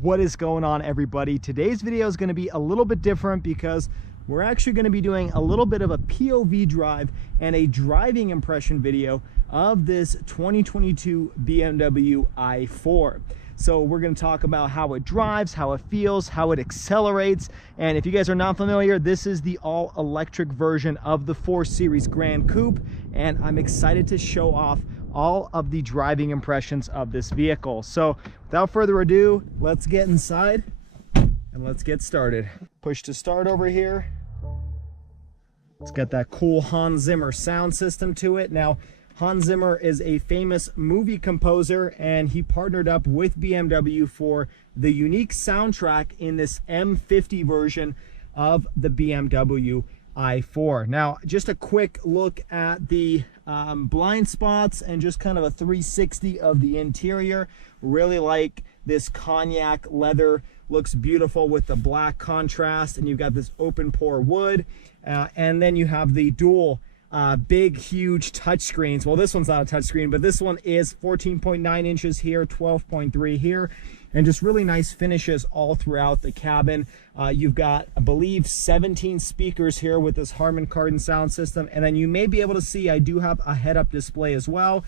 What is going on, everybody? Today's video is going to be a little bit different because we're actually going to be doing a little bit of a POV drive and a driving impression video of this 2022 BMW i4. So we're going to talk about how it drives, how it feels, how it accelerates. And if you guys are not familiar, this is the all-electric version of the 4 Series Grand Coupe, and I'm excited to show off all of the driving impressions of this vehicle. So without further ado, let's get inside and let's get started. Push to start over here. It's got that cool Hans Zimmer sound system to it. Now, Hans Zimmer is a famous movie composer, and he partnered up with BMW for the unique soundtrack in this M50 version of the BMW i4. Now, just a quick look at the blind spots and just kind of a 360 of the interior. Really like this cognac leather, looks beautiful with the black contrast, and you've got this open pore wood, and then you have the dual big huge touch screens. Well, this one's not a touch screen, but this one is 14.9 inches here, 12.3 here, and just really nice finishes all throughout the cabin. You've got, I believe, 17 speakers here with this Harman Kardon sound system, and then you may be able to see I do have a head-up display as well.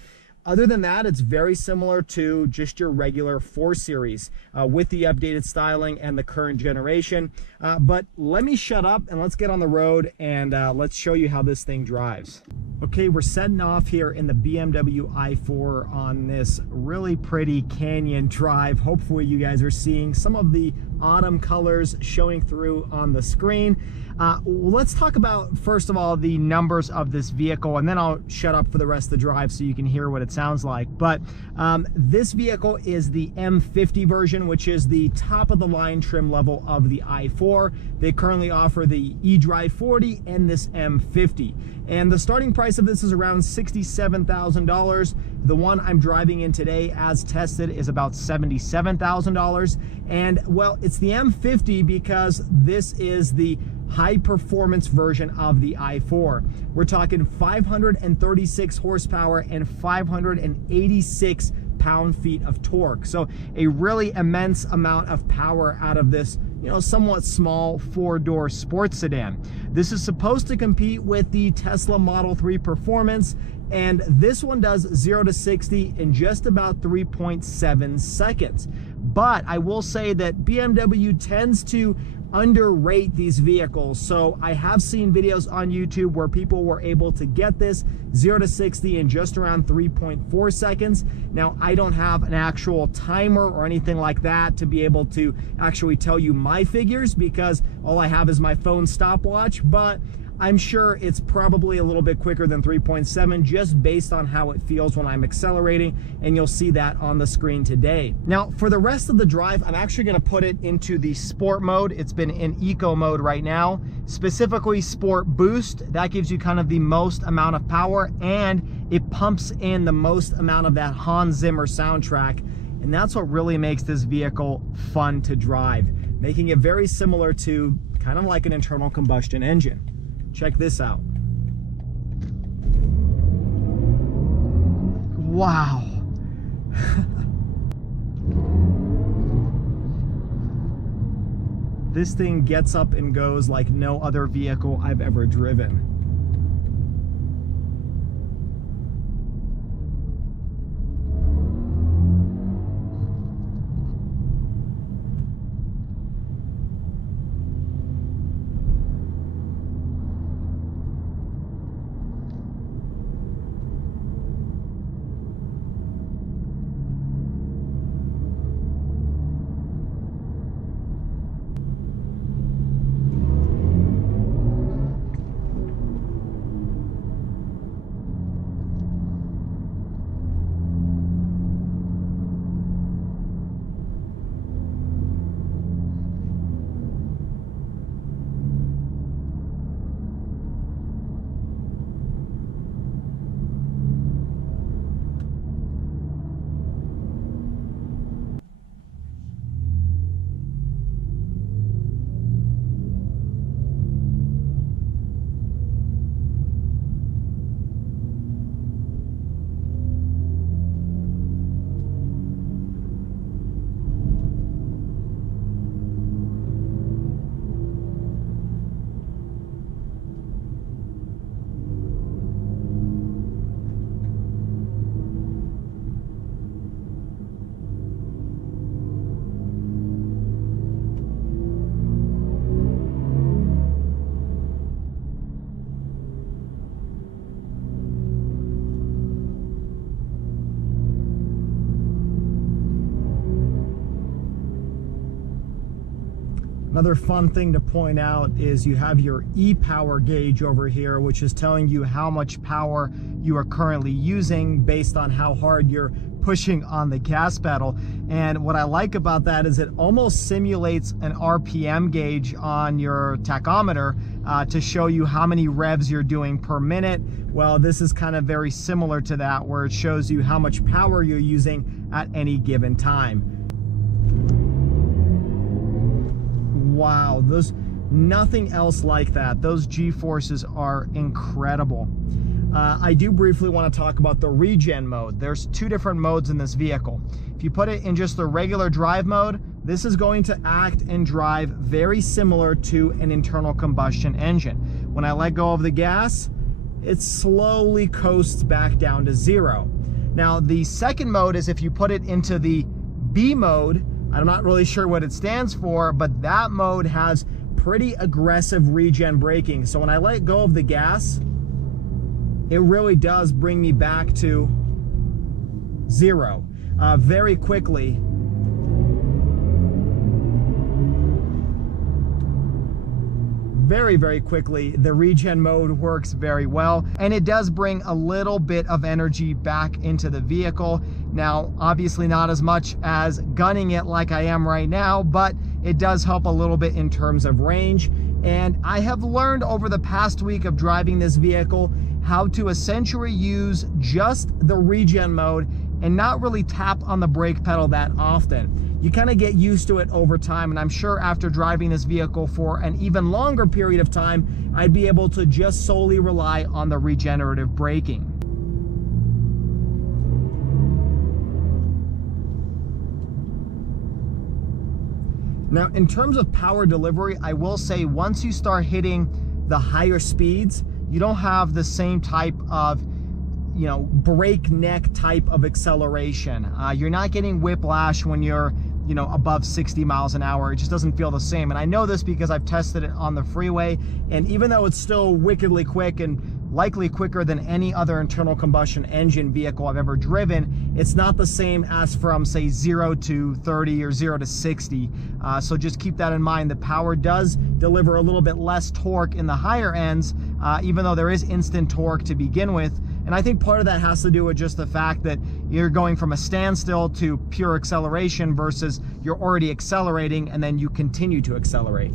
Other than that, it's very similar to just your regular 4 Series with the updated styling and the current generation. But let me shut up and let's get on the road and let's show you how this thing drives. Okay, we're setting off here in the BMW i4 on this really pretty canyon drive. Hopefully you guys are seeing some of the autumn colors showing through on the screen. Let's talk about, first of all, the numbers of this vehicle, and then I'll shut up for the rest of the drive so you can hear what it sounds like. But this vehicle is the M50 version, which is the top of the line trim level of the i4. They currently offer the eDrive 40 and this M50. And the starting price of this is around $67,000. The one I'm driving in today, as tested, is about $77,000. And, well, it's the M50 because this is the high performance version of the i4. We're talking 536 horsepower and 586 pound-feet of torque. So a really immense amount of power out of this, somewhat small 4-door sports sedan. This is supposed to compete with the Tesla Model 3 Performance, and this one does 0 to 60 in just about 3.7 seconds. But I will say that BMW tends to underrate these vehicles. So I have seen videos on YouTube where people were able to get this 0 to 60 in just around 3.4 seconds. Now, I don't have an actual timer or anything like that to be able to actually tell you my figures because all I have is my phone stopwatch, but I'm sure it's probably a little bit quicker than 3.7 just based on how it feels when I'm accelerating, and you'll see that on the screen today. Now, for the rest of the drive, I'm actually going to put it into the sport mode. It's been in eco mode right now, specifically Sport Boost. That gives you kind of the most amount of power, and it pumps in the most amount of that Hans Zimmer soundtrack, and that's what really makes this vehicle fun to drive, making it very similar to kind of like an internal combustion engine. Check this out. Wow. This thing gets up and goes like no other vehicle I've ever driven. Another fun thing to point out is you have your e-power gauge over here, which is telling you how much power you are currently using based on how hard you're pushing on the gas pedal. And what I like about that is it almost simulates an RPM gauge on your tachometer to show you how many revs you're doing per minute. Well, this is kind of very similar to that, where it shows you how much power you're using at any given time. Wow, nothing else like that. Those G-forces are incredible. I do briefly want to talk about the regen mode. There's two different modes in this vehicle. If you put it in just the regular drive mode, this is going to act and drive very similar to an internal combustion engine. When I let go of the gas, it slowly coasts back down to 0. Now, the second mode is if you put it into the B mode. I'm not really sure what it stands for, but that mode has pretty aggressive regen braking. So when I let go of the gas, it really does bring me back to 0 very quickly. Very quickly. The regen mode works very well, and it does bring a little bit of energy back into the vehicle. Now, obviously not as much as gunning it like I am right now, but it does help a little bit in terms of range. And I have learned over the past week of driving this vehicle how to essentially use just the regen mode and not really tap on the brake pedal that often. You kind of get used to it over time, and I'm sure after driving this vehicle for an even longer period of time, I'd be able to just solely rely on the regenerative braking. Now, in terms of power delivery, I will say once you start hitting the higher speeds, you don't have the same type of breakneck type of acceleration. You're not getting whiplash when you're above 60 miles an hour. It just doesn't feel the same. And I know this because I've tested it on the freeway, and even though it's still wickedly quick and likely quicker than any other internal combustion engine vehicle I've ever driven, it's not the same as from, say, 0 to 30 or 0 to 60. So just keep that in mind. The power does deliver a little bit less torque in the higher ends, even though there is instant torque to begin with. And I think part of that has to do with just the fact that you're going from a standstill to pure acceleration versus you're already accelerating and then you continue to accelerate.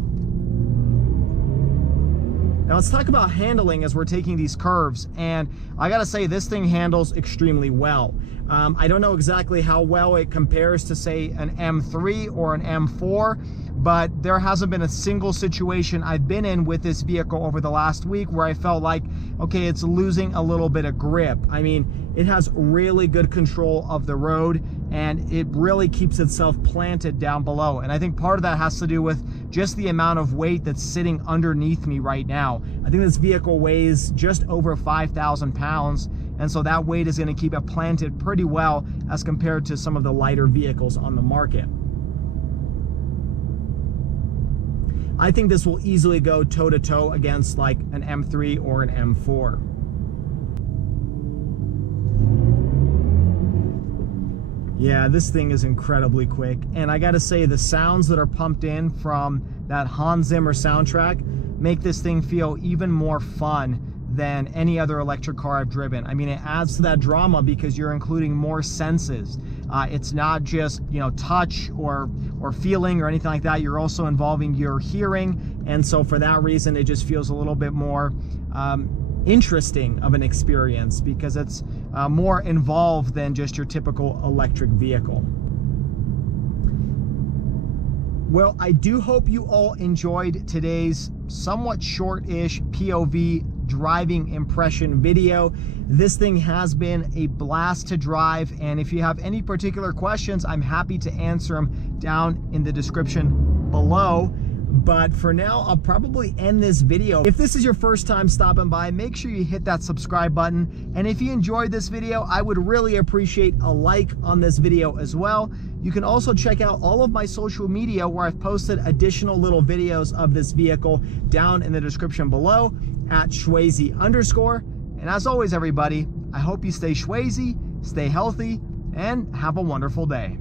Now let's talk about handling as we're taking these curves, and I gotta say this thing handles extremely well. I don't know exactly how well it compares to, say, an M3 or an M4, but there hasn't been a single situation I've been in with this vehicle over the last week where I felt like, okay, it's losing a little bit of grip. I mean, it has really good control of the road, and it really keeps itself planted down below. And I think part of that has to do with just the amount of weight that's sitting underneath me right now. I think this vehicle weighs just over 5,000 pounds, and so that weight is going to keep it planted pretty well as compared to some of the lighter vehicles on the market. I think this will easily go toe-to-toe against like an M3 or an M4. Yeah, this thing is incredibly quick, and I gotta say the sounds that are pumped in from that Hans Zimmer soundtrack make this thing feel even more fun than any other electric car I've driven. I mean, it adds to that drama because you're including more senses. It's not just, touch or feeling or anything like that. You're also involving your hearing, and so for that reason, it just feels a little bit more interesting of an experience because it's more involved than just your typical electric vehicle. Well, I do hope you all enjoyed today's somewhat short-ish POV driving impression video. This thing has been a blast to drive, and if you have any particular questions, I'm happy to answer them down in the description below. But for now, I'll probably end this video. If this is your first time stopping by, make sure you hit that subscribe button. And if you enjoyed this video, I would really appreciate a like on this video as well. You can also check out all of my social media where I've posted additional little videos of this vehicle down in the description below at Schwazy_. And as always, everybody, I hope you stay Schwazy, stay healthy, and have a wonderful day.